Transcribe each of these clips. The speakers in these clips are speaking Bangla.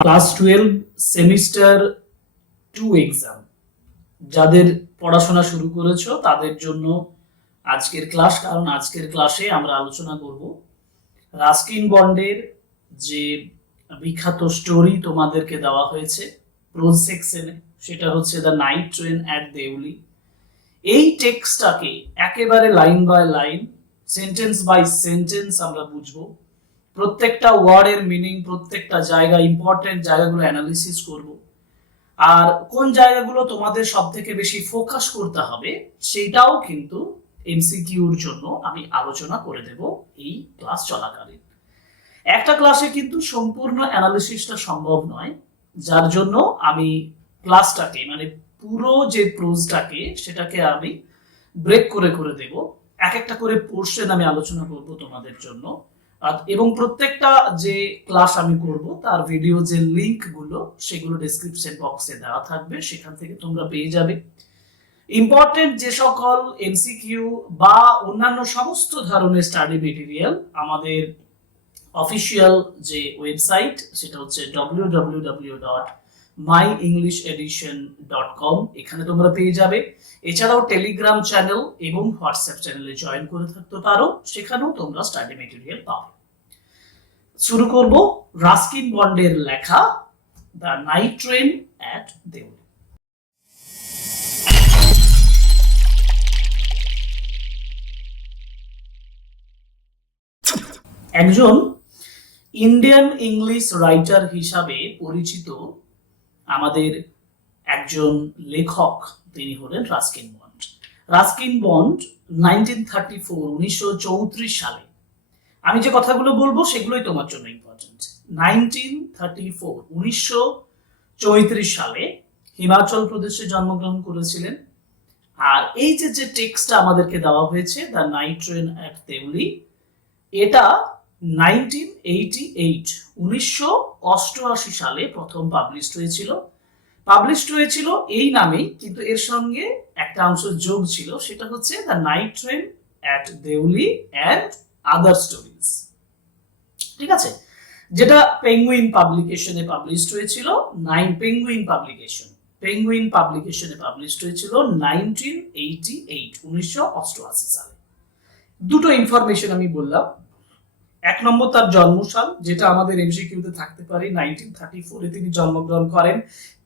ক্লাস 12 সেমিস্টার 2 এক্সাম যাদের পড়াশোনা শুরু করেছো তাদের জন্য আজকের ক্লাস। কারণ আজকের ক্লাসে আমরা আলোচনা করব রাস্কিন বন্ডের যে বিখ্যাত স্টোরি তোমাদেরকে দেওয়া হয়েছে প্রোজ সেকশনে, সেটা হচ্ছে the night train at Deoli. এই টেক্সটটাকে একেবারে line by line, sentence by sentence আমরা বুঝবো। প্রত্যেকটা ওয়ার্ডের মিনিং, প্রত্যেকটা জায়গা, ইম্পর্টেন্ট জায়গাগুলো অ্যানালিসিস করব। আর কোন জায়গাগুলো তোমাদের সব থেকে বেশি ফোকাস করতে হবে সেটাও কিন্তু এমসিকিউর জন্য আমি আলোচনা করে দেব এই ক্লাস চলাকালীন। একটা ক্লাসে কিন্তু সম্পূর্ণ অ্যানালিসিসটা সম্ভব নয়, যার জন্য আমি ক্লাসটাকে মানে পুরো যে প্রোজটাকে সেটাকে আমি ব্রেক করে করে দেব। এক একটা করে পোর্শন আমি আলোচনা করব তোমাদের জন্য। এবং প্রত্যেকটা যে ক্লাস আমি করব তার ভিডিও যে লিংক গুলো সেগুলো ডেসক্রিপশন বক্সে দেওয়া থাকবে, সেখান থেকে তোমরা পেয়ে যাবে। ইম্পর্টেন্ট যে সকল এমসিকিউ বা অন্যান্য সমস্ত ধরনের স্টাডি মেটেরিয়াল আমাদের অফিসিয়াল যে ওয়েবসাইট সেটা হচ্ছে www.myenglishedition.com, এখানে তোমরা পেয়ে যাবে। এছাড়াও টেলিগ্রাম চ্যানেল এবং হোয়াটসঅ্যাপ চ্যানেলে জয়েন করে থাকতে পারো, সেখানেও তোমরা স্টাডি মেটেরিয়াল পাবে। শুরু করব রাস্কিন বন্ডের লেখা the night train at Deoli. একজন ইন্ডিয়ান ইংলিশ রাইটার হিসাবে পরিচিত আমাদের একজন লেখক, তিনি হলেন রাস্কিন বন্ড। রাস্কিন বন্ড 1934 সালে, আমি যে কথাগুলো বলবো সেগুলোই তোমার জন্য ইম্পর্টেন্ট। 1934 সালে হিমাচল প্রদেশে জন্মগ্রহণ করেছিলেন। আর এই যে টেক্সটটা আমাদেরকে দেওয়া হয়েছে the night train at Deoli, এটা 1988 সালে প্রথম পাবলিশড হয়েছিল এই নামেই, কিন্তু এর সঙ্গে একটা অংশ যোগ ছিল, সেটা হচ্ছে the night train at Deoli and other stories. ঠিক আছে, যেটা পেঙ্গুইন পাবলিকেশনে পাবলিশড হয়েছিল। পেঙ্গুইন পাবলিকেশনে পাবলিশড হয়েছিল 1988 সালে। দুটো ইনফরমেশন আমি বললাম। এক নম্বর তার জন্মসাল, যেটা আমাদের এমসিকিউতে থাকতে পারে। 1934 তিনি জন্মগ্রহণ করেন।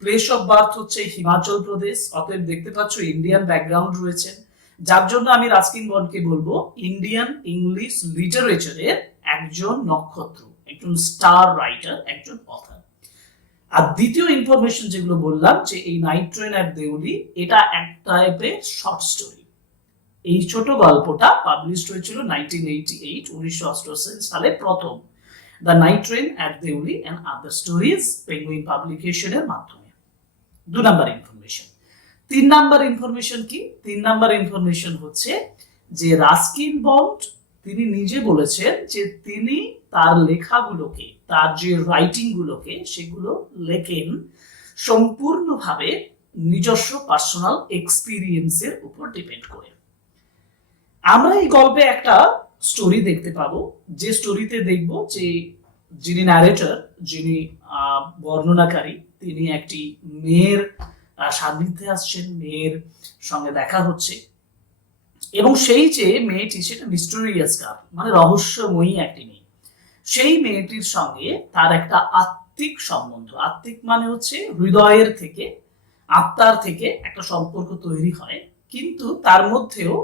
প্লেস অফ বার্থ হচ্ছে হিমাচল প্রদেশ, অতএব দেখতে পাচ্ছ ইন্ডিয়ান ব্যাকগ্রাউন্ড রয়েছেন, যার জন্য আমি রাস্কিন বন্ডকে বলবো ইন্ডিয়ান ইংলিশ লিটারেচারের একজন নক্ষত্র, একজন স্টার রাইটার, একজন অথর। আর দ্বিতীয় ইনফরমেশন যেগুলো বললাম, যে এই নাইট ট্রেন অ্যাট দেউলি এটা এক টাইপের শর্ট স্টোরি। এই ছোট গল্পটা পাবলিশড হয়েছিল 1988 সালে প্রথম, the night train at Deoli and other stories, Penguin পাবলিকেশনের মাধ্যমে। 2 নাম্বার ইনফরমেশন। 3 নাম্বার ইনফরমেশন কি? 3 নাম্বার ইনফরমেশন হচ্ছে যে রাস্কিন বন্ড তিনি নিজে বলেছেন যে তিনি তার লেখাগুলোকে, তার যে রাইটিং গুলোকে সেগুলো লেখেন সম্পূর্ণভাবে নিজস্ব পার্সোনাল এক্সপিরিয়েন্সের উপর ডিপেন্ড করে। আমরা এই গল্পে একটা স্টোরি দেখতে পাবো, যে স্টোরিতে দেখব যে যিনি ন্যারেটর, যিনি বর্ণনাকারী, তিনি একটি মেয়ের সান্নিধ্যে আসছেন, মেয়ের সঙ্গে দেখা হচ্ছে, এবং সেই যে মেয়েটি সেটা মিস্টেরিয়াস গার্ল, মানে রহস্যময়ী একটি মেয়ে। সেই মেয়েটির সঙ্গে তার একটা আত্মিক সম্বন্ধ, আত্মিক মানে হচ্ছে হৃদয়ের থেকে, আত্মার থেকে একটা সম্পর্ক তৈরি হয়, কিন্তু তার মধ্যেও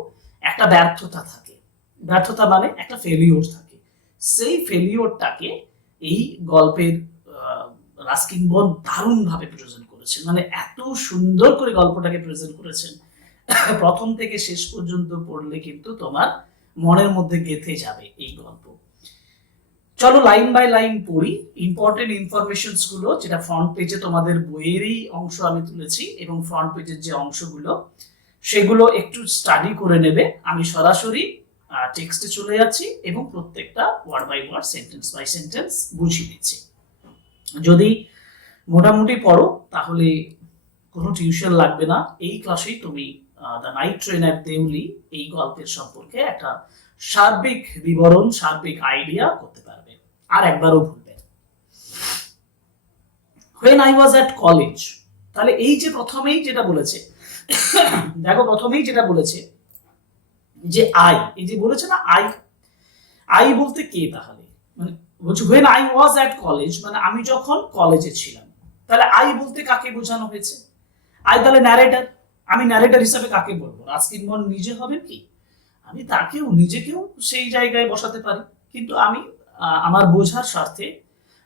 একটা ব্যর্থতা থাকে। ব্যর্থতা মানে একটা ফেলিওর থাকে। সেই ফেলিওরটাকে এই গল্পের রাস্কিন বন্ড দারুণ ভাবে প্রেজেন্ট করেছেন, মানে এত সুন্দর করে গল্পটাকে প্রেজেন্ট করেছেন, প্রথম থেকে শেষ পর্যন্ত পড়লে কিন্তু তোমার মনের মধ্যে গেঁথে যাবে এই গল্প। চলো লাইন বাই লাইন পড়ি ইম্পর্টেন্ট ইনফরমেশনস গুলো, যেটা ফ্রন্ট পেজে তোমাদের বইয়েরই অংশ আমি তুলেছি, এবং ফ্রন্ট পেজের যে অংশগুলো সেগুলো একটু স্টাডি করে নেবে। আমি সরাসরি টেক্সটে চলে যাচ্ছি এবং প্রত্যেকটা word by word, sentence by sentence বুঝিয়ে দিচ্ছি। যদি মোটামুটি পড়ো তাহলে কোনো টিউশন লাগবে না, এই ক্লাসেই তুমি the night train at Deoli এই গল্পের সম্পর্কে একটা সার্বিক বিবরণ, সার্বিক আইডিয়া করতে পারবে, আর একবারও ভুলবে। when I was at college, তাহলে এই যে প্রথমেই যেটা বলেছে, দেখো প্রথমেই যেটা বলেছে যে আই, এই যে বলেছে না আই, আই বলতে কে তাহলে, মানে বলছে when I was at college মানে আমি যখন কলেজে ছিলাম, তাহলে আই বলতে কাকে বোঝানো হয়েছে, আই তাহলে ন্যারেটর, আমি ন্যারেটর হিসাবে কাকে বলবো, রাস্কিন বন্ড নিজে হবেন কি, আমি তাকেও নিজেকেও সেই জায়গায় বসাতে পারি, কিন্তু আমি আমার বোঝার স্বার্থে,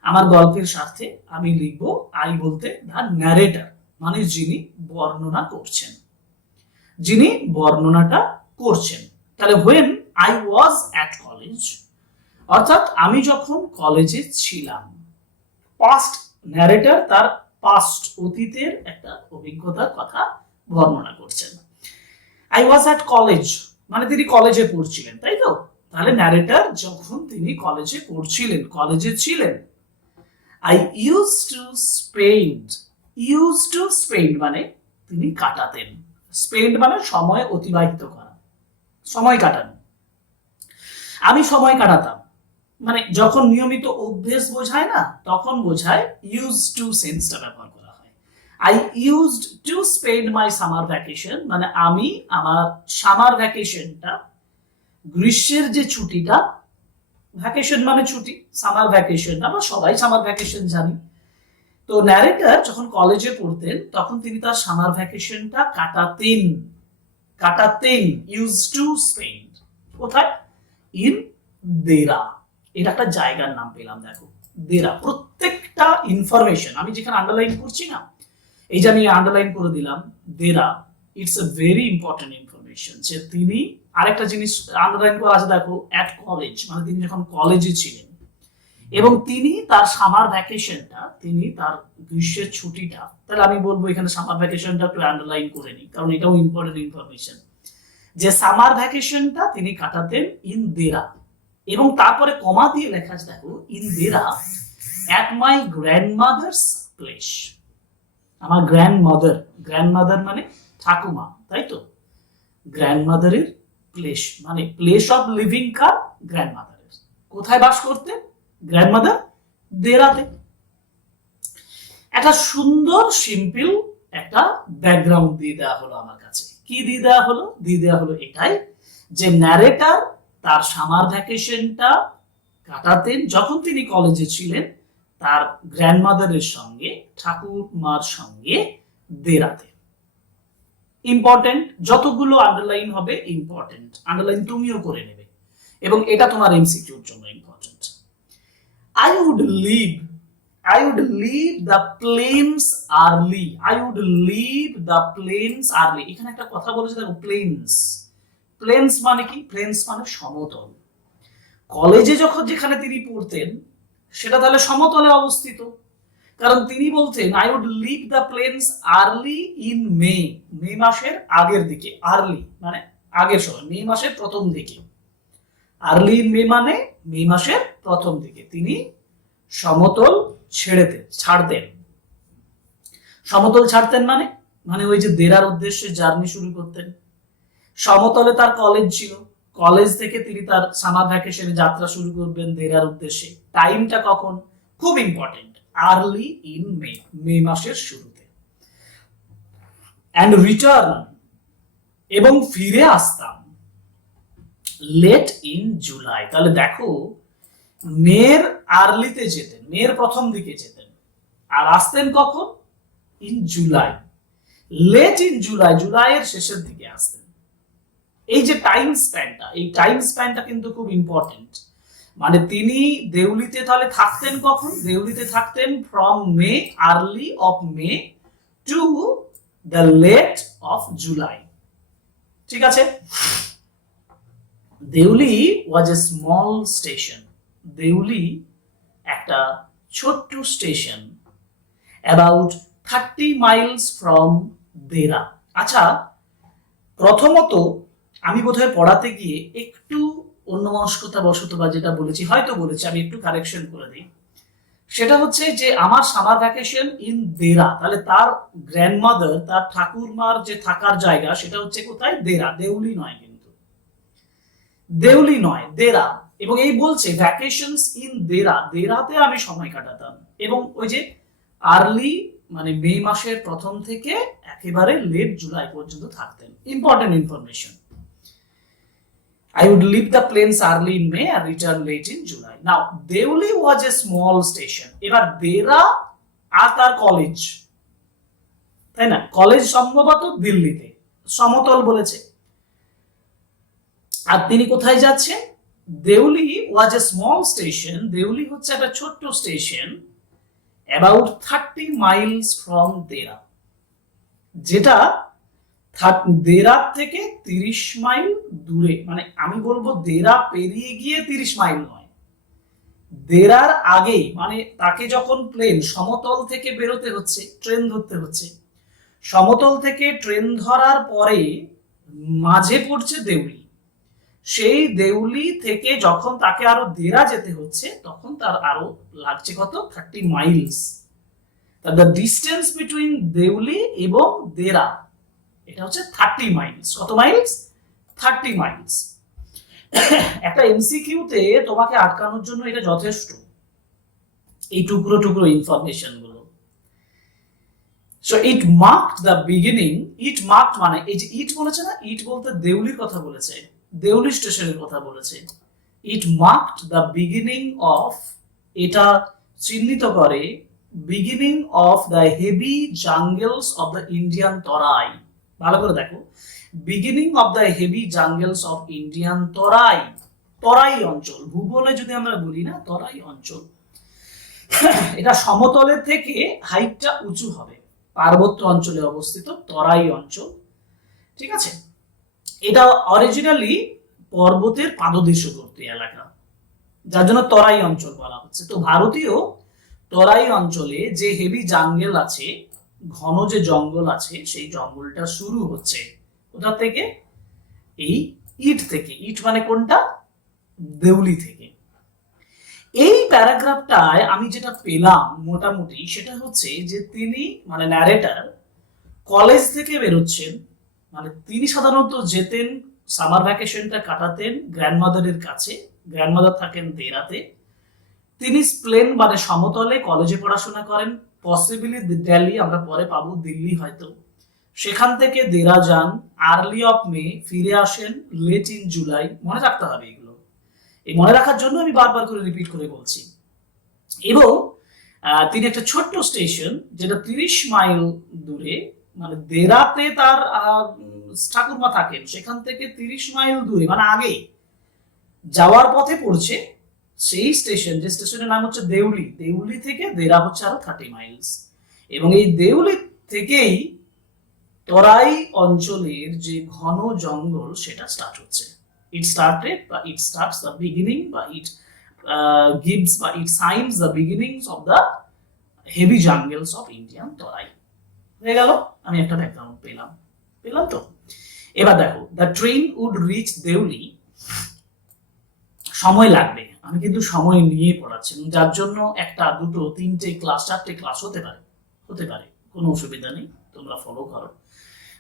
আমার গল্পের স্বার্থে আমি লিখবো আই বলতে দ্য ন্যারেটর, মানে যিনি বর্ণনা করছেন, যিনি বর্ণনাটা করছেন। তাহলে when I was at college অর্থাৎ আমি যখন কলেজে ছিলাম, পাস্ট ন্যারেটর তার পাস্ট অতীতের একটা অভিজ্ঞতার কথা বর্ণনা করছেন। আই ওয়াজ অ্যাট কলেজ মানে তিনি কলেজে পড়ছিলেন, তাই তো, তাহলে ন্যারেটর যখন তিনি কলেজে পড়ছিলেন, কলেজে ছিলেন। I use to spend, use to spend মানে তিনি কাটাতেন, স্পেন্ড মানে সময় অতিবাহিত করা, সময় কাটানো, আমি সময় কাটাতাম, মানে যখন নিয়মিত অভ্যেস বোঝায় না তখন বোঝায় ইউজ টু সেন্সটা ব্যবহার করা হয়। I used to spend my summer vacation মানে আমি আমার সামার ভ্যাকেশনটা, গ্রীষ্মের যে ছুটিটা, ভ্যাকেশন মানে ছুটি, সামার ভ্যাকেশন আমরা সবাই সামার ভ্যাকেশন জানি, তো ন্যারেটর যখন কলেজে পড়তেন তখন তিনি তার সামার ভ্যাকেশনটা কাটাতেন, কাটাতেন, ইউজ টু স্পেন্ড, কোথায়, ইন দেরা, এটা একটা জায়গার নাম পেলাম, দেখো দেরা, প্রত্যেকটা ইনফরমেশন আমি যেখানে আন্ডারলাইন করছি না, এই যে আমি আন্ডারলাইন করে দিলাম Dehra, it's a very important information, যে তিনি, আরেকটা জিনিস আন্ডারলাইন করা আছে দেখো অ্যাট কলেজ মানে তিনি যখন কলেজে ছিলেন, এবং তিনি তার সামার ভ্যাকেশনটা, তিনি তার গ্রীষ্মের ছুটিটা, তাহলে আমি বলবো এখানে সামার ভ্যাকেশনটা একটু আন্ডারলাইন করে নিই কারণ এটাও ইম্পর্টেন্ট ইনফরমেশন, যে সামার ভ্যাকেশনটা তিনি কাটাতেন ইন দেরা, এবং তারপরে কমা দিয়ে লেখা আছে দেখো in Dehra at my grandmother's place, আমার গ্র্যান্ডমাদার, গ্র্যান্ডমাদার মানে ঠাকুমা, তাই তো, গ্র্যান্ডমাদারের প্লেস মানে প্লেস অফ লিভিং কার, গ্র্যান্ডমাদারের, কোথায় বাস করতেন, গ্র্যান্ডমাদার দেরাতে। একটা সুন্দর সিম্পল একটা ব্যাকগ্রাউন্ড দিয়ে দেওয়া হলো আমার কাছে, কি দিয়ে দেওয়া হলো, দিয়ে দেওয়া হলো এটাই যে ন্যারেটর তার সামার ভ্যাকেশনটা কাটাতেন যখন তিনি কলেজে ছিলেন তার গ্র্যান্ডমাদারের সঙ্গে, ঠাকুরমার সঙ্গে দেরাতে। ইম্পর্টেন্ট, যতগুলো আন্ডারলাইন হবে ইম্পর্টেন্ট, আন্ডারলাইন তুমিও করে নেবে এবং এটা তোমার এমসিকিউর জন্য important. I would leave, I would leave the plains early, I would leave the plains early, এখানে একটা কথা বলেছে দেখো প্লেন্স, প্লেন্স মানে কি, প্লেন্স মানে সমতল, কলেজে যখন যেখানে তিনি পড়তেন সেটা তাহলে সমতলে অবস্থিত, কারণ তিনি বলতেন I would leave the plains early in May, মে মাসের আগের দিকে, আর্লি মানে আগের সময়, মে মাসের প্রথম দিকে, আর্লি ইন মে মানে মে মাসের প্রথম দিকে তিনি সমতল ছাড়তেন, সমতল ছাড়তেন মানে, মানে ওই যে দেরার উদ্দেশ্যে জার্নি শুরু করতেন, সমতলে তার কলেজ ছিল, কলেজ থেকে তিনি তার সামার ভ্যাকেশনে যাত্রা শুরু করবেন দেরার উদ্দেশ্যে, টাইমটা কখন, খুব ইম্পর্টেন্ট, আর্লি ইন মে, মে মাসের শুরুতে, অ্যান্ড রিটার্ন এবং ফিরে আসতাম লেট ইন জুলাই, তাহলে দেখো মের আর্লিতে যেতেন, মের প্রথম দিকে যেতেন, আর আসতেন কখন, in July, late in July, জুলাইয়ের শেষের দিকে আসতেন। এই যে টাইম স্প্যানটা, এই টাইম স্প্যানটা কিন্তু খুব ইম্পর্টেন্ট, মানে তিনি দেউলিতে তাহলে থাকতেন কখন, দেউলিতে থাকতেন from May, early of May to the late of July, ঠিক আছে। Deoli was a small station, Deoli একটা ছোট্ট station, about 30 miles from Dehra. আচ্ছা, প্রথমত আমি বোধহয় পড়াতে গিয়ে একটু অন্যমনস্কতা বশত বা যেটা বলেছি হয়তো বলেছি, আমি একটু কারেকশন করে দিই, সেটা হচ্ছে যে আমার সামার ভ্যাকেশন ইন দেরা, তাহলে তার গ্র্যান্ডমাদার, তার ঠাকুরমার যে থাকার জায়গা সেটা হচ্ছে কোথায়, দেরা, দেউলি নয়, কিন্তু দেউলি নয়, দেরা, এবং এই বলছে ভ্যাকেশনস ইন দেরা, দেরাতে আমি সময় কাটাতাম, এবং ওই যে আর্লি মানে মে মাসের প্রথম থেকে একেবারে লেট জুলাই পর্যন্ত থাকতেন। Important information. I would leave the plains early in May and return late in July. Now, Deoli was a small station. এবার দেরা আর তার কলেজ, তাই না? কলেজ সম্ভবত দিল্লিতে, সমতল বলেছে। আর তিনি কোথায় যাচ্ছেন? Deuli was a small station. Deuli হচ্ছে একটা ছোট্ট স্টেশন অ্যাবাউট 30 মাইলস ফ্রম দেরা, যেটা দেরার থেকে 30 মাইল দূরে। মানে আমি বলবো দেরা পেরিয়ে গিয়ে 30 মাইল নয়, দেরার আগে, মানে তাকে যখন প্লেন সমতল থেকে বেরোতে হচ্ছে, ট্রেন ধরতে হচ্ছে, সমতল থেকে ট্রেন ধরার পরে মাঝে পড়ছে দেউলি। সেই দেউলি থেকে যখন তাকে আরো দেরা যেতে হচ্ছে, তখন তার আরো লাগছে কত? 30 miles. The distance between Deoli এবং দেরা, এটা হচ্ছে 30 মাইলস। কত মাইলস? 30 মাইলস। একটা এমসিকিউতে তোমাকে আটকানোর জন্য এটা যথেষ্ট, এই টুকরো টুকরো ইনফরমেশন গুলো। So it marked the beginning. It marked মানে এই যে ইট বলেছে না, ইট বলতে দেউলির কথা বলেছে, দেউলি স্টেশনের কথা বলেছে। It marked the beginning of, এটা চিহ্নিত করে beginning of the heavy jungles of the Indian Terai. ভালো করে দেখো, beginning of the heavy jungles of Indian Terai. Terai অঞ্চল, ভূগোলে যদি আমরা বলি না, তরাই অঞ্চল। এটা সমতলের থেকে হাইটটা উঁচু হবে, পার্বত্য অঞ্চলে অবস্থিত তরাই অঞ্চল। ঠিক আছে, এটা অরিজিনালি পর্বতের পাদদেশবর্তী এলাকা, যার জন্য তরাই অঞ্চল বলা হচ্ছে। তো ভারতীয় তরাই অঞ্চলে যে হেভি জাঙ্গল আছে, ঘন যে জঙ্গল আছে, সেই জঙ্গলটা শুরু হচ্ছে কোথা থেকে? এই ইট থেকে। ইট মানে কোনটা? দেউলি থেকে। এই প্যারাগ্রাফটায় আমি যেটা পেলাম মোটামুটি, সেটা হচ্ছে যে তিনি মানে ন্যারেটার কলেজ থেকে বেরোচ্ছেন। মানে তিনি সাধারণত যেতেন, সামার ভ্যাকেশনটা কাটাতেন গ্র্যান্ডমাদারের কাছে। গ্র্যান্ডমাদার থাকেন দেরাতে। তিনি প্লেন মানে সমতলে কলেজে পড়াশোনা করেন, পসিবলি দিল্লি, আমরা পরে পাবো দিল্লি হয়তো। সেখান থেকে দেরা যান, আর্লি অফ মে ফিরে আসেন লেট ইন জুলাই। মনে রাখতে হবে এগুলো, এই মনে রাখার জন্য আমি বারবার করে রিপিট করে বলছি। এবং তিনি একটা ছোট্ট স্টেশন, যেটা 30 মাইল দূরে, মানে দেরাতে তার ঠাকুরমা থাকেন, সেখান থেকে 30 মাইল দূরে, মানে আগে যাওয়ার পথে পড়ছে সেই স্টেশন, যে স্টেশনের নাম হচ্ছে দেউলি। দেউলি থেকে দেরা হচ্ছে আরো 30 মাইলস। এবং এই দেউলি থেকেই তরাই অঞ্চলের যে ঘন জঙ্গল, সেটা স্টার্ট হচ্ছে। ইট স্টার্টেড বা ইট স্টার্টস দ্য বিগিনিং বা ইট gives বা it signs the beginnings of the heavy jungles of Indian তরাই। হয়ে গেল, আমি একটা ব্যাকগ্রাউন্ড পেলাম তো। এবার দেখো, the train would reach Deuli. সময় লাগবে, আমি কিন্তু সময় নিয়ে পড়াচ্ছি, যার জন্য একটা, দুটো, তিনটে ক্লাস, 4টে ক্লাস হতে পারে, কোনো অসুবিধা নেই, তোমরা ফলো করো।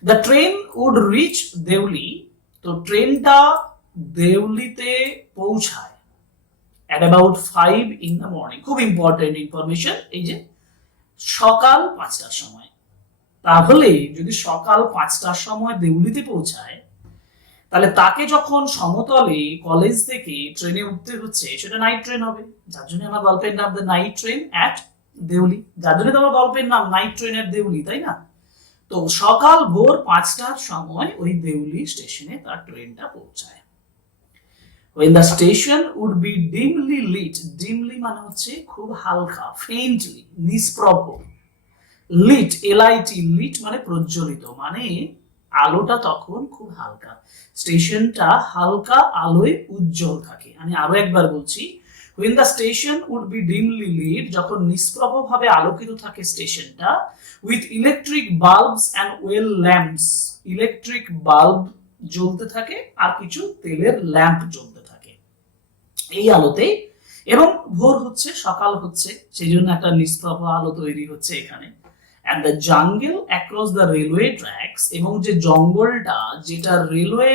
The train would reach Deuli. তো ট্রেনটা দেউলিতে পৌঁছায় at about 5 in the morning। খুব ইম্পর্টেন্ট ইনফরমেশন, এই যে সকাল 5টার সময়। তাহলে যদি সকাল 5টার সময় দেউলিতে পৌঁছায়, তাহলে তাকে যখন সমতলে কলেজ থেকে ট্রেনে উঠতে হচ্ছে, সেটা নাইট ট্রেন হবে। যার জন্য আমার গল্পের নাম the night train at Deoli, যার জন্য আমার গল্পের নাম নাইট ট্রেন অ্যাট দেউলি, তাই না? তো সকাল ভোর 5টার সময় ওই দেউলি স্টেশনে তার ট্রেনটা পৌঁছায়। When the station would be dimly lit, dimly মানে হচ্ছে খুব হালকা, faintly, নিষ্প্রভ। lit, lit, lit মানে প্রজ্বলিত, মানে আলোটা তখন খুব হালকা, স্টেশনটা হালকা আলোয় উজ্জ্বল থাকে। আমি আরো একবার বলছি, when the station would be dimly lit, যখন নিষ্প্রভ ভাবে আলোকিত থাকে স্টেশনটা, with electric bulbs and oil lamps, electric bulb জ্বলতে থাকে আর কিছু তেলের ল্যাম্প জ্বলতে থাকে এই আলোতে। এবং ভোর হচ্ছে, সকাল হচ্ছে, সেই জন্য একটা নিষ্প্রভ আলো তৈরি হচ্ছে এখানে। and the jungle across the railway tracks, এবং যে জঙ্গলটা, যেটা রেলওয়ে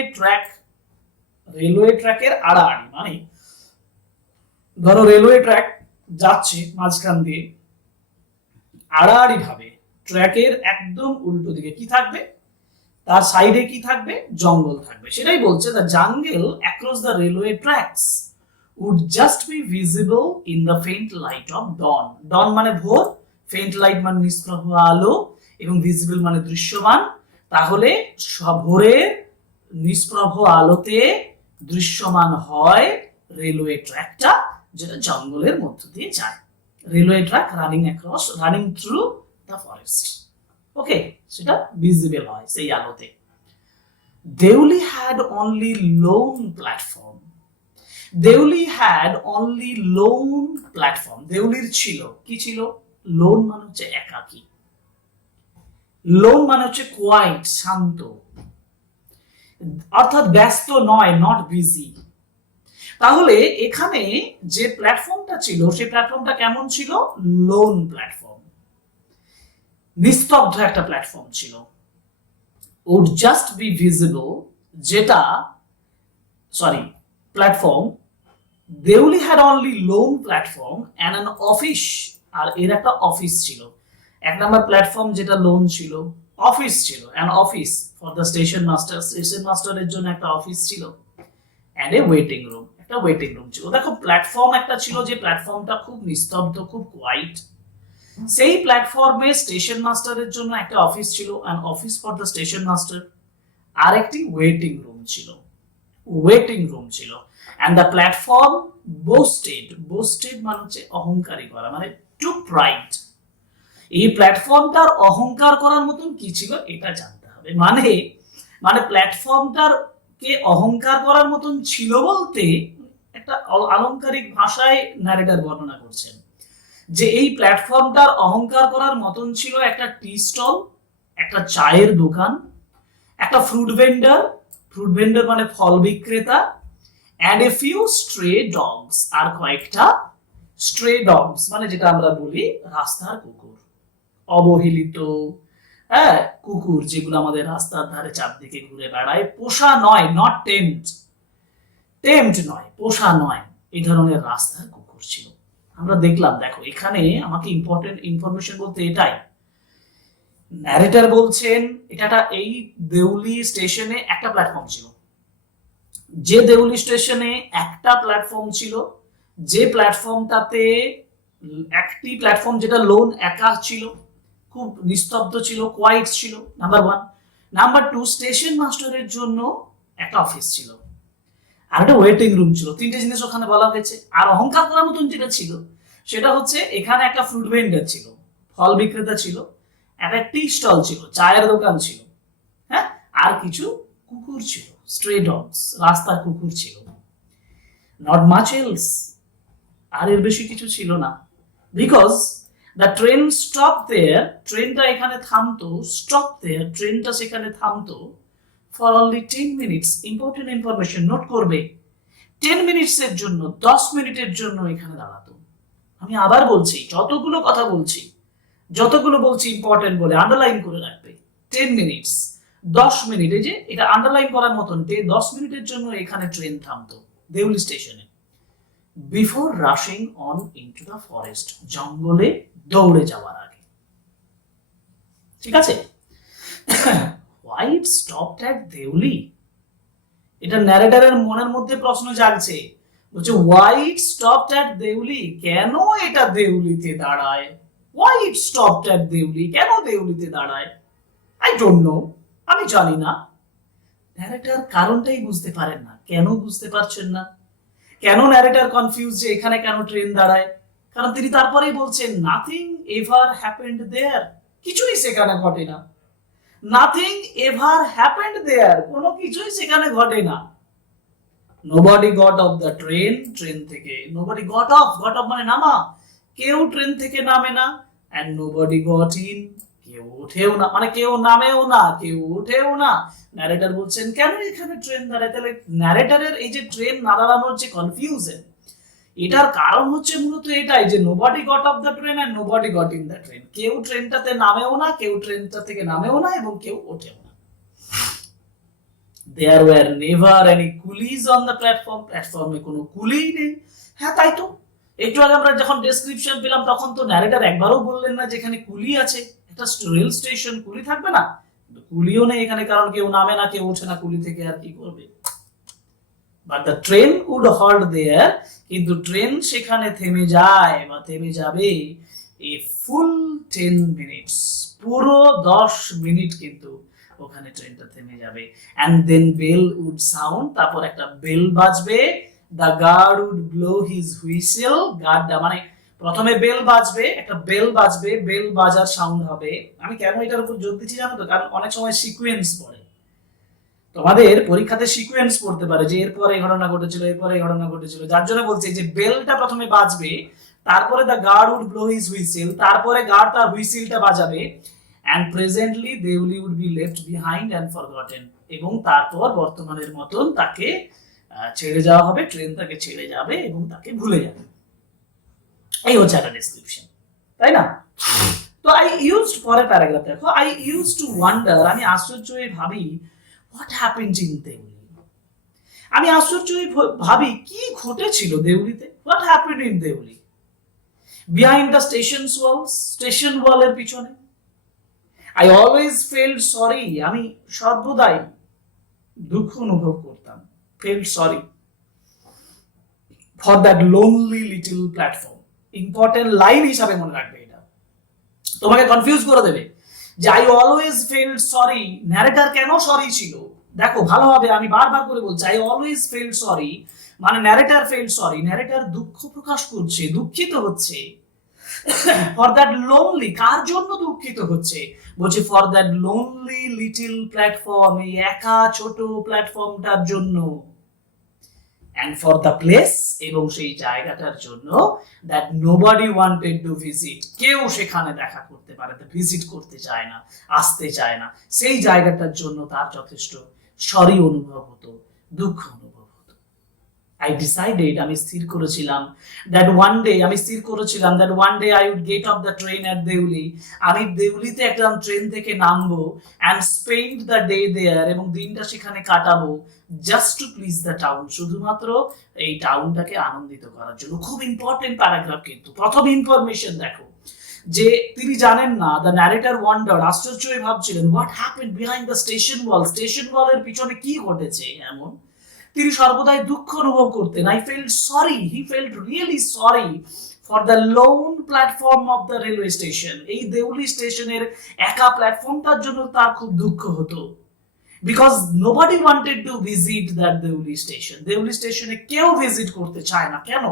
ট্র্যাকের আড়াআড়ি, মানে ধরো রেলওয়ে ট্র্যাক যাচ্ছে মাঝখান দিয়ে, আড়াআড়ি ভাবে ট্র্যাকের একদম উল্টো দিকে কি থাকবে, তার সাইডে কি থাকবে, জঙ্গল থাকবে। সেটাই বলছে the jungle across the railway tracks would just be visible in the faint light of dawn. dawn মানে ভোর, faint light মানে নিষ্প্রভ আলো, এবং visible মানে দৃশ্যমান। তাহলে ভোরের নিষ্প্রভ আলোতে দৃশ্যমান হয় রেলওয়ে ট্র্যাকটা, যেটা জঙ্গলের মধ্য দিয়ে যায়। Railway track running through the forest. Okay, সেটা ভিজিবল হয় সেই আলোতে। Deoli had only lone platform. Deoli had only lone platform. দেউলির ছিল কি ছিল? লোন মানে হচ্ছে একাকী, লোন মানে হচ্ছে কোয়াইট, শান্ত, অর্থাৎ ব্যস্ত নয়, নট বিজি। তাহলে এখানে যে প্ল্যাটফর্মটা ছিল সেই প্ল্যাটফর্মটা কেমন ছিল? লোন প্ল্যাটফর্ম, নিস্তব্ধ একটা প্ল্যাটফর্ম ছিল। would just be visible, যেটা platform. Deoli had only lone platform and an office, আর এর একটা অফিস ছিল। এক নাম্বার প্ল্যাটফর্ম যেটা লোন ছিল, অফিস ছিল, an office for the station master, station মাস্টারের জন্য একটা অফিস ছিল, অ্যান্ড এ ওয়েটিং রুম, একটা ওয়েটিং রুম ছিল। দেখো প্ল্যাটফর্ম একটা ছিল, যে প্ল্যাটফর্মটা খুব নিস্তব্ধ, খুব কোয়াইট। সেই প্ল্যাটফর্মে স্টেশন মাস্টারের জন্য একটা অফিস ছিল, an office for the station master, আর একটি ওয়েটিং রুম ছিল, ওয়েটিং রুম ছিল। অ্যান্ড দ্য প্ল্যাটফর্ম বোস্টেড মানে হচ্ছে অহংকারী করা, মানে টু প্রাইড। এই প্ল্যাটফর্মটার অহংকার করার মতন কি ছিল এটা জানতে হবে। মানে প্ল্যাটফর্মটার কে অহংকার করার মতন ছিল বলতে একটা আলংকারিক ভাষায় ন্যারেটর বর্ণনা করছেন যে এই প্ল্যাটফর্মটার অহংকার করার মতন ছিল একটা টি স্টল, একটা চায়ের দোকান, একটা ফ্রুট ভেন্ডার মানে ফল বিক্রেতা, and a few stray dogs, আর কয়েকটা স্ট্রে ডগস মানে যেটা আমরা বলি রাস্তার কুকুর, অবহেলিত কুকুর, যেগুলো আমাদের রাস্তার ধারে চারদিকে ঘুরে বেড়ায়, পোষা নয়, নট টেমড নয়, পোষা নয়, এই ধরনের রাস্তার কুকুর ছিল। আমরা দেখলাম, দেখো এখানে আমাকে ইম্পর্টেন্ট ইনফরমেশন বলতে এটাই, ন্যারেটর বলছেন এটা এই দেউলি স্টেশনে একটা প্ল্যাটফর্ম ছিল, যে দেউলি স্টেশনে একটা প্ল্যাটফর্ম ছিল, যে প্ল্যাটফর্মটাতে একটি প্ল্যাটফর্ম যেটা লোন একা ছিল, খুব নিস্তব্ধ ছিল, কোয়াইট ছিল, নাম্বার 1। নাম্বার 2, স্টেশন মাস্টারের জন্য একটা অফিস ছিল, আর একটা ওয়েটিং রুম ছিল। তিনটে জিনিস ওখানে বলা হয়েছে। আর অহংকার করার মতন যেটা ছিল সেটা হচ্ছে এখানে একটা ফ্রুট ভেন্ডার ছিল, ফল বিক্রেতা ছিল, একটা টি স্টল ছিল, চায়ের দোকান ছিল, হ্যাঁ, আর কিছু কুকুর ছিল, স্ট্রে ডগস, রাস্তার কুকুর ছিল, নট মাচ এলস, আর এর বেশি কিছু ছিল না। Because the train stop there, ট্রেনটা এখানে থামতো, স্টপ দেয়ার, ট্রেনটা সেখানে থামতো, for only 10 minutes. Important information note করবে, 10 মিনিটসের জন্য, 10 মিনিটের জন্য এখানে দাঁড়াতো। আমি আবার বলছি, যতগুলো কথা বলছি, যতগুলো বলছি ইম্পর্টেন্ট বলে আন্ডারলাইন করে রাখবে। 10 মিনিটস, 10 মিনিট, এই যে এটা আন্ডারলাইন করার মতন, 10 মিনিটের জন্য এখানে ট্রেন থামতো দেউলি স্টেশনে, before rushing on into the forest, জঙ্গলে দৌড়ে যাওয়ার আগে। ঠিক আছে? Why it stopped at Deuli? এটা ন্যারেটরের মনের মধ্যে প্রশ্ন জাগছে, বলছে why it stopped at Deuli, কেন এটা দেউলিতে দাঁড়ায়? Why it stopped at Deuli, কেন দেউলিতে দাঁড়ায়? I don't know, আমি জানি না। ন্যারেটর কারণটাই বুঝতে পারেন না। কেন বুঝতে পারছেন না? কেন ন্যারেটর কনফিউজ যে এখানে কেন ট্রেন দাঁড়ায়? কারণ তিনি তারপরেই বলছেন নাথিং এভার হ্যাপেন্ড দেয়ার, কিছুই সেখানে ঘটে না। নাথিং এভার হ্যাপেন্ড দেয়ার, কোনো কিছুই সেখানে ঘটে না। Nobody got of the train, train থেকে নোবডি গট অফ মানে নামা, কেউ ট্রেন থেকে নামে না, এন্ড নোবডি গট ইন, কেউ ওঠেও না, মানে কেউ নামেও না, কেউ ওঠেও না। ন্যারেটর বলছেন কেন এখানে ট্রেন দাঁড়ায়? তাহলে ন্যারেটরের এই যে ট্রেন না দাঁড়ানোর যে কনফিউশন, এটার কারণ হচ্ছে মূলত এটাই যে nobody got of the train and nobody got in the train, কেউ ট্রেনটাতে নামেও না, কেউ ট্রেনটা থেকে নামেও না, এবং কেউ ওঠেও না। There were never any coolies on the platform, প্ল্যাটফর্মে কোনো কুলিই নেই। হ্যাঁ তাই তো, একটু আগে আমরা যখন ডেসক্রিপশন পেলাম তখন তো ন্যারেটর একবারও বললেন না যেখানে কুলি আছে, একটা রেল স্টেশন, কুলি থাকবে না? কুলিও নেই এখানে, কারণ কেউ নামে না, কেউ ওঠে না কুলি থেকে, আর কি করবে? But the train would halt there, কিন্তু ট্রেন সেখানে থেমে যায় বা থেমে যাবে এ ফুল 10 মিনিটস, পুরো 10 মিনিট কিন্তু ওখানে ট্রেনটা থেমে যাবে। And then bell would sound, তারপর একটা বেল বাজবে, the guard would blow his whistle, গার্ডটা মানে প্রথমে বেল বাজবে, একটা বেল বাজবে, বেল বাজার সাউন্ড হবে। আমি কেন এটার উপর জোর দিচ্ছি জানো তো? কারণ অনেক সময় সিকোয়েন্স পড়ে, তোমাদের পরীক্ষাতে সিকোয়েন্স পড়তে পারে যে এরপরে এই ঘটনা ঘটেছিল, এরপরে এই ঘটনা ঘটেছিল, যার জন্য বলছি যে বেলটা প্রথমে বাজবে, তারপরে the guard would blow his whistle, তারপরে গার্ড তার হুইসেলটা বাজাবে, and presently Deuli would be left behind and forgotten, এবং তারপর বর্তমানের মতন তাকে ছেড়ে যাওয়া হবে, ট্রেন তাকে ছেড়ে যাবে এবং তাকে ভুলে যাবে। এই হচ্ছে একটা ডেসক্রিপশন, তাই না? তো আই ইউজড, পরের প্যারাগ্রাফ দেখো, আই ইউজ টু ওয়ান্ডার, আমি আশ্চর্য হয়ে ভাবি, হোয়াট হ্যাপেন্ড ইন দেউলি, আমি আশ্চর্য হয়ে ভাবি কি ঘটেছিল দেউলিতে, what happened in Deoli, behind the station wall, station ওয়ালের পিছনে। I always felt sorry, আমি সর্বদাই দুঃখ অনুভব করতাম, felt sorry for that lonely little platform, important line হিসাবে মনে রাখবে, এটা তোমাকে কনফিউজ করে দেবে যে I always felt sorry, narrator কেন সরি ছিল? দেখো ভালোভাবে, আমি বারবার করে বলছি, I always felt sorry মানে ন্যারেটর felt sorry, ন্যারেটর দুঃখ প্রকাশ করছে, দুঃখিত হচ্ছে, ফর দ্যাট লোনলি, কার জন্য দুঃখিত হচ্ছে? বলছে for that lonely little platform, এই একা ছোট প্ল্যাটফর্মটার জন্য, অ্যান্ড ফর দ্য প্লেস, এবং সেই জায়গাটার জন্য, that nobody wanted to visit, কেউ সেখানে দেখা করতে পারে, ভিজিট করতে চায় না, আসতে চায় না, সেই জায়গাটার জন্য তার যথেষ্ট সরি অনুভব হতো, দুঃখ অনুভব হতো। I decided, আমি স্থির করেছিলাম, that one day, আমি স্থির করেছিলাম that one day I would get off the train at Deuli, আমি দেউলিতে একটা ট্রেন থেকে নামবো, and spend the day there, এবং দিনটা সেখানে কাটাবো, just to please the town, শুধুমাত্র এই টাউনটাকে আনন্দিত করার জন্য। খুব ইম্পর্টেন্ট প্যারাগ্রাফ কিন্তু, প্রথম ইনফরমেশন দেখো যে তিনি জানেন না, দ্য ন্যারেটর ওয়ান্ডার, আশ্চর্য হয়ে ভাবছিলেন, what happened behind the station wall, station ওয়ালের পিছনে কি ঘটেছে এমন, তিনি সর্বদাই দুঃখ অনুভব করতেন। I felt sorry, he felt really sorry for the lone platform of the railway station, এই দেউলি স্টেশনের একা প্ল্যাটফর্মটার জন্য তার খুব দুঃখ হতো, because nobody wanted to visit that Deoli station, Deoli স্টেশনে কেউ ভিজিট করতে চায় না, কেন?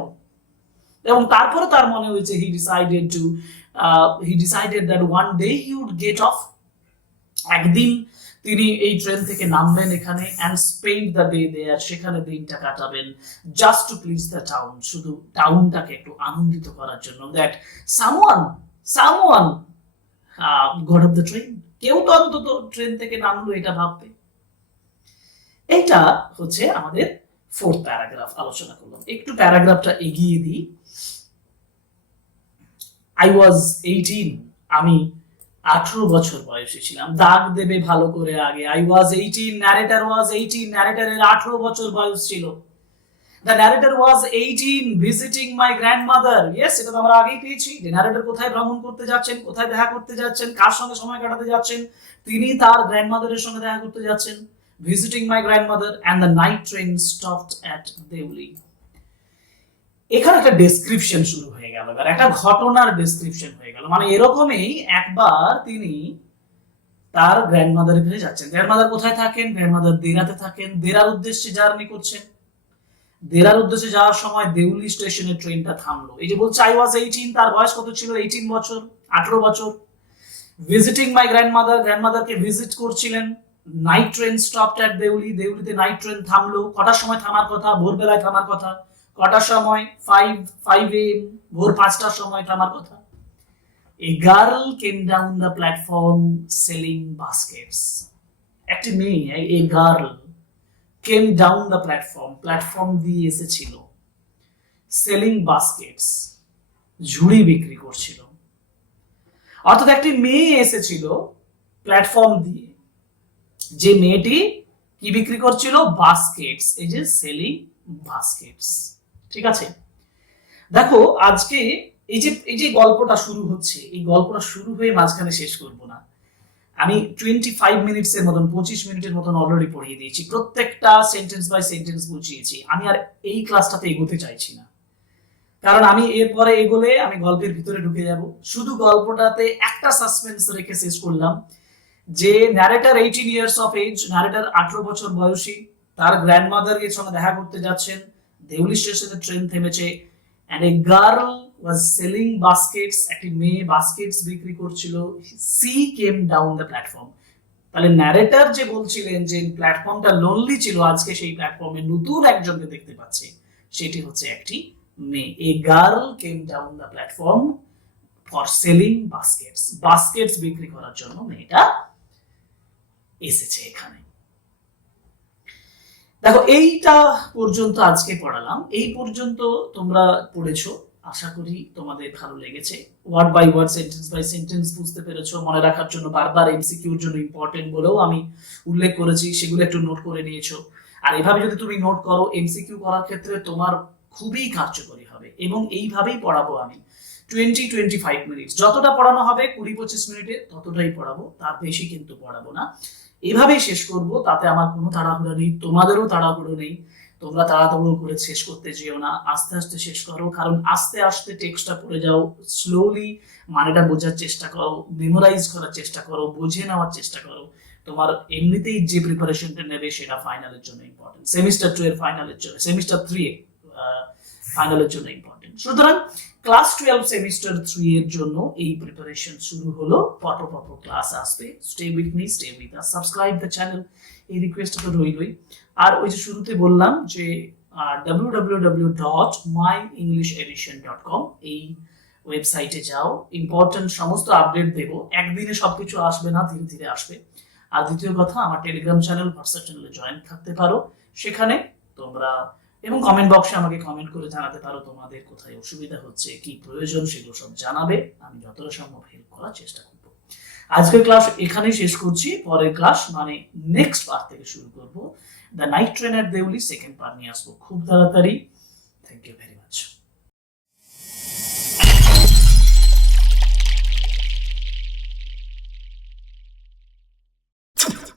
এবং তারপরে তার মনে হয়েছে he decided that one day he would get off, একদিন তিনি এই ট্রেন থেকে নামবেন এখানে, and spend the day there, সেখানে দিনটা কাটাবেন, just to please the town, শুধু টাউনটাকে একটু আনন্দিত করার জন্য, that someone got off the train, কেউ তো অন্তত ট্রেন থেকে নামলো, এটা ভাববে। এটা হচ্ছে আমাদের ফোর্থ প্যারাগ্রাফ, আলোচনা করলাম। একটু প্যারাগ্রাফটা এগিয়ে দিই। I was 18, আমি 18 বছর বয়সে ছিলাম, দাগ দেবে ভালো করে আগে। I was 18, narrator was 18, narratorর 18 বছর বয়স ছিল। The narrator was 18 visiting my grandmother, yes, এটা তো আমরা আগেই পেয়েছি যে narrator কোথায় ভ্রমণ করতে যাচ্ছেন, কোথায় দেখা করতে যাচ্ছেন, কার সঙ্গে সময় কাটাতে যাচ্ছেন, তিনি তার গ্র্যান্ডমাদারের সঙ্গে দেখা করতে যাচ্ছেন, visiting my grandmother, and the night train stopped at Deuli. এখানে একটা ডেসক্রিপশন শুরু হয়ে গেল, এবার একটা ঘটনার ডেসক্রিপশন হয়ে গেল, মানে এরকমই একবার তিনি তার গ্র্যান্ডমাদারের কাছে যাচ্ছেন। গ্র্যান্ডমাদার কোথায় থাকেন? গ্র্যান্ডমাদার দেরাতে থাকেন, দেরার উদ্দেশ্যে জার্নি করছেন। দেরার উদ্দেশ্যে যাওয়ার সময় দেউলি স্টেশনে ট্রেনটা থামলো। এই যে বলছে I was 18, তার বয়স কত ছিল? 18 বছর, 18 বছর। ভিজিটিং মাই গ্র্যান্ডমাদার, গ্র্যান্ডমাদারকে ভিজিট করছিলেন। Night train stopped at Deoli, দেউলিতে নাইট ট্রেন থামলো। কটার সময় থামার কথা? ভোরবেলায় থামার কথা। কটার সময়? 5 AM, ভোর 5টার সময় থামার কথা। A girl came down the platform selling baskets, একটি মেয়ে, a girl came down the platform, platform দিয়ে এসেছিল, selling baskets, ঝুড়ি বিক্রি করছিল। অর্থাৎ একটি মেয়ে এসেছিল প্ল্যাটফর্ম দিয়ে, যে মেয়েটি কি বিক্রি করছিল? বাস্কেটস, এই যে সেলিং বাস্কেটস, ঠিক আছে। দেখো আজকে এই যে গল্পটা শুরু হচ্ছে, এই গল্পটা শুরু হয়ে মাঝখানে শেষ করব না। আমি 25 মিনিটস এর মতন, 25 মিনিটের মতন অলরেডি পড়িয়ে দিয়েছি, প্রত্যেকটা সেন্টেন্স বাই সেন্টেন্স বুঝিয়েছি। আমি আর এই ক্লাসটাতে এগোতে চাইছি না, কারণ আমি এরপরে এগোলে আমি গল্পের ভিতরে ঢুকে যাব। শুধু গল্পটাতে একটা সাসপেন্স রেখে শেষ করলাম, যে narrator 18 years of age, narrator 18 বছর বয়সী, তার গ্র্যান্ডমাদার এর সঙ্গে দেখা করতে যাচ্ছেন। দেউলি স্টেশনে ট্রেন থেমেছে, and a girl was selling baskets, একটি মেয়ে বাস্কেটস বিক্রি করছিল। She came down the platform. তাহলে ন্যারেটার যে বলছিলেন যে প্ল্যাটফর্মটা লোনলি ছিল, আজকে সেই প্ল্যাটফর্মে নতুন একজনকে দেখতে পাচ্ছে, সেটি হচ্ছে একটি মেয়ে। A girl came down the platform for selling baskets, Vazquez বিক্রি করার জন্য মেয়েটা এসেছে এখানে। দেখো এইটা পর্যন্ত আজকে পড়ালাম, এই পর্যন্ত তোমরা পড়েছো, আশা করি তোমাদের ভালো লেগেছে। Word by word, sentence by sentence বুঝতে পেরেছো। মনে রাখার জন্য বারবার এমসিকিউর জন্য ইম্পর্টেন্ট বলেও আমি উল্লেখ করেছি, সেগুলো একটু নোট করে নিয়েছো। আর এভাবে যদি তুমি নোট করো, এমসিকিউ করার ক্ষেত্রে তোমার খুবই কার্যকরী হবে। এবং এইভাবেই পড়াবো আমি 20-25 মিনিট, যতটা পড়ানো হবে 20-25 মিনিটে ততটাই পড়াবো, তার বেশি কিন্তু পড়াবো না। এভাবেই শেষ করব, তাতে আমার কোনো তাড়াহুড়ো নেই, তোমাদেরও তাড়াহুড়ো নেই। তোমরা তাড়াহুড়ো করে শেষ করতে যেও না, আস্তে আস্তে শেষ করো। কারণ আস্তে আস্তে টেক্সটটা পড়ে যাও, স্লোলি মানেটা বোঝার চেষ্টা করো, মেমোরাইজ করার চেষ্টা করো, বুঝে নেওয়ার চেষ্টা করো। তোমার এমনিতেই যে প্রিপারেশনটা নেবে সেটা ফাইনালের জন্য ইম্পর্টেন্ট, সেমিস্টার 2 এর ফাইনালের জন্য, সেমিস্টার 3 এর ফাইনালের জন্য ইম্পর্টেন্ট। সুতরাং ক্লাস 12 সেমিস্টার 3 এর জন্য এই প্রিপারেশন শুরু হলো। পর ক্লাস আসবে। Stay with me, stay with us, subscribe the channel, এই রিকোয়েস্টটা তো রইলই। আর ওই যে শুরুতে বললাম যে www.myenglishedition.com এই ওয়েবসাইটে যাও, ইম্পর্টেন্ট সমস্ত আপডেট দেবো। একদিনে সবকিছু আসবে না, ধীরে ধীরে আসবে। আর দ্বিতীয় কথা, আমার টেলিগ্রাম চ্যানেল, হোয়াটসঅ্যাপ চ্যানেলে জয়েন থাকতে পারো। সেখানে তোমরা, এবং কমেন্ট বক্সে আমাকে কমেন্ট করে জানাতে পারো তোমাদের কোথায় অসুবিধা হচ্ছে, কি প্রয়োজন, সেগুলো সব জানাবে। আমি যতটা সম্ভব হেল্প করার চেষ্টা করব। আজকের ক্লাস এখানেই শেষ করছি। পরের ক্লাস মানে নেক্সট পার্ট থেকে শুরু করব। The night train at Deoli second part নিয়ে আসবো খুব তাড়াতাড়ি। Thank you very